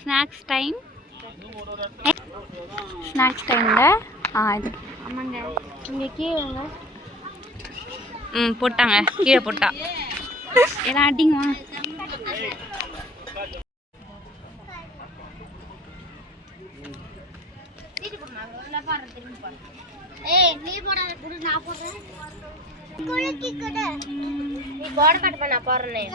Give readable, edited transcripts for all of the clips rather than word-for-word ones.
Snacks time. Snacks டைம்ல இது ஆமாங்க. இங்கே கீழே போட்டாங்க, கீழே போட்டா எல்லாம் அடிங்கம்மா. நீ போடாத, குடு, நான் போடுறேன். குளுக்கி குடு. நீ போட மாட்டே, நான் போடுறேன்.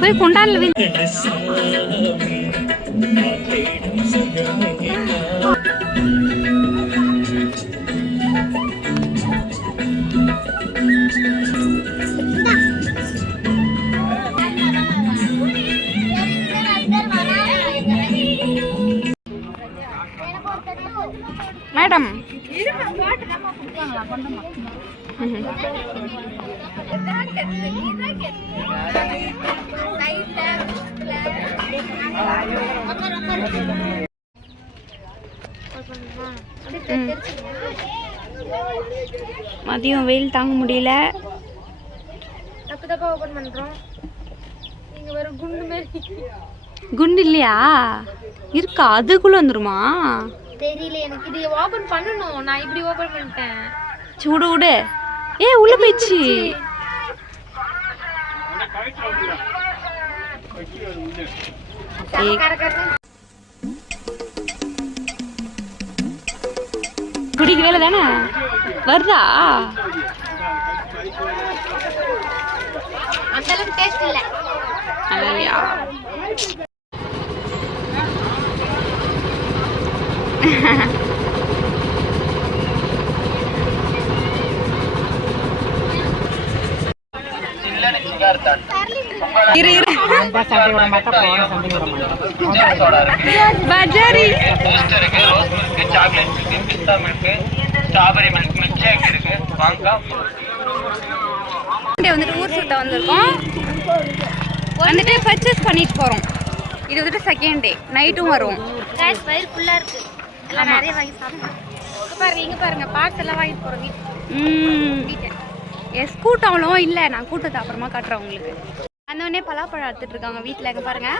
போய் குண்டான்ல மேடம் மதியம் வெயில் தாங்க முடியல. தப்பு ஓபன் பண்றோம். இங்க வர குண்டு மாதிரி குண்டு இல்லையா? இருக்கா? அதுக்குள்ள வந்துருமா? தெரியல எனக்கு. இது ஓபன் பண்ணனும். நான் இப்படி ஓபன் பண்ணிட்டேன். சூடு விடு. உள்ள போயிடுச்சு. குடிக்க வேலை தானே வருதா? அந்த அளவுக்கு டேஸ்ட் இல்ல. இல்லையா? ஊர் சுத்த வந்திருக்கோம். வந்துட்டு பர்ச்சேஸ் பண்ணிட்டு போறோம். இது வந்துட்டு செகண்ட் டே நைட்டும் வரும். வயிறு ஃபுல்லா இருக்கு. எல்லாம் நிறைய வாங்கி சாப்பிடலாம். இங்க பாருங்க பார்ட்ஸ் எல்லாம் வாங்கி போறோம் வீட்டுக்கு. கூட்டம் அவ்வளோ இல்லை. நான் கூட்டத்தை அப்புறமா காட்டுறேன் உங்களுக்கு. அந்த உடனே பலாப்பழம் எடுத்துட்டு இருக்காங்க வீட்டில். எங்க பாருங்க.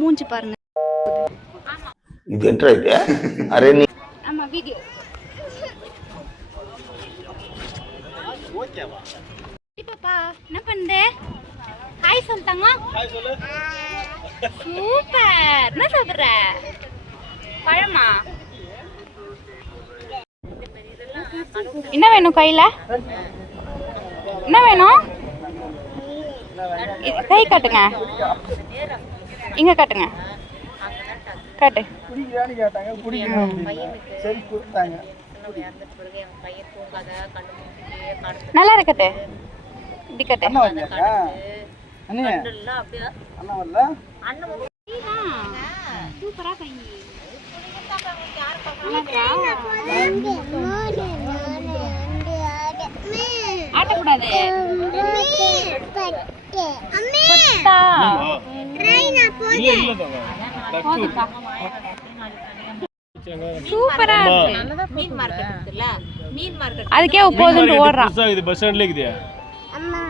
மூஞ்சி பாருங்க. இது என்ன இது? அரே நீ ஆமா வீடியோ. ஓகேவா? பாப்பா என்ன பண்ணுது? ஹாய் சொல்லிட்டாங்க. ஹாய் சொல்லு. சூப்பர். என்ன சாப்பிடுற? பழமா? என்ன வேணும் கையில? என்ன வேணும்? கை காட்டுங்க. இங்க காட்டுங்க. காட்டு. குடிக்கிறான்னு கேட்டாங்க. குடிக்கணும். சரி கொடுத்தாங்க. நல்லா இருக்கட்டு. இப்படி கட்டு. அண்ணா வரல. அண்ணா அப்படியே. அண்ணா வரல. அண்ணா சூப்பரா கை. ஆட்டக்கூடாது. சூப்பரா இருக்கு. மீன் மார்க்கெட் இருக்குல்ல, மீன் மார்க்கெட் அதுக்கே போதுன்னு ஓடுறான். இது பஸ் ஸ்டாண்ட்ல இருக்குதே அம்மா.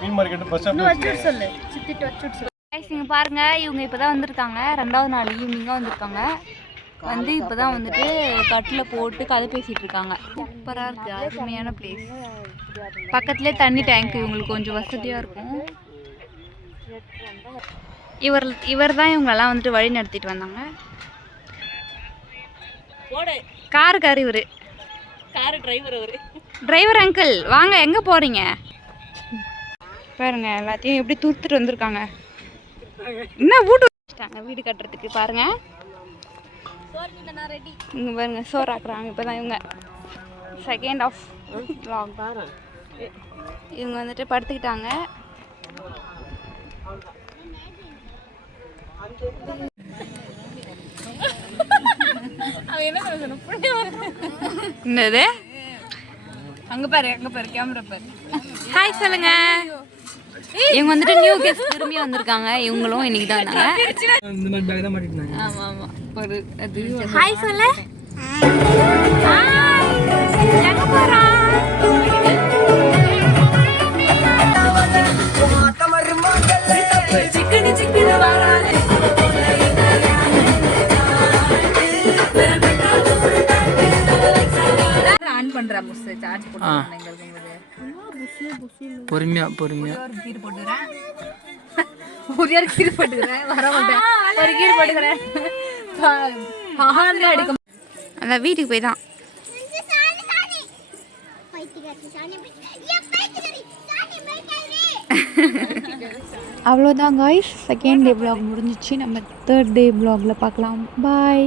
மீன் மார்க்கெட் பஸ் ஸ்டாண்ட்ல வச்சு சொல்லு. சித்திட்டு வச்சு சொல்லு. गाइस இங்க பாருங்க, இவங்க இப்பதான் வந்திருக்காங்க. ரெண்டாவது நாள் ஈவினிங்கா வந்திருக்காங்க. வந்து இப்பதான் வந்துட்டு கட்டில போட்டு கதை பேசிட்டு இருக்காங்க. சூப்பரா இருக்கு. அருமையான பிளேஸ். பக்கத்துலயே தண்ணி டேங்க். இவங்களுக்கு கொஞ்சம் வசதியா இருக்கும். இவர் தான் இவங்களெல்லாம் வந்துட்டு வழி நடத்திட்டு வந்தாங்க. காரு இவரு. கார் டிரைவர் அவரு. டிரைவர் அங்கிள் வாங்க, எங்க போறீங்க? பாருங்க எல்லாத்தையும் எப்படி தூத்துட்டு வந்திருக்காங்க. என்ன வீட்டு வச்சுட்டாங்க வீடு கட்டுறதுக்கு. பாருங்க இங்க பாருங்க சோறு ஆக்குறாங்க. இப்பதான் இவங்க செகண்ட் ஆஃப் வ்ளாக். இவங்க வந்துட்டு படுத்துக்கிட்டாங்க. என்னது அங்க பாரு கேமரா பாரு. ஹாய் சொல்லுங்க. இவங்க வந்துட்டு நியூ கெஸ்ட் திரும்பி வந்திருக்காங்க. இவங்களும் இன்னைக்கு தான் வந்தாங்க. இந்த மாதிரி பேக் தான் மாட்டிட்டாங்க. ஆமா ஆமா. ஒரு அது ஹாய் சொல்லு. ஹாய். எங்க போறா? சிக்கன வரானே. ஆன் பண்றா புஷ் சார்ஜ் போட்டுறானே இங்க இருக்கும்போது. பொறுமையா ஒரு கீர் போட்டுறேன். ஒரு கீர் போட்டுறேன். வர மாட்டேன். ஒரு கீர் போட்டுறேன். பகான்ல அடிக்கும். அந்த வீட்டுக்கு போய் தான். அவ்வளோதான் காய்ஸ், செகண்ட் டே vlog முடிஞ்சிச்சு. நம்ம தேர்ட் டே vlogல பார்க்கலாம். பாய்.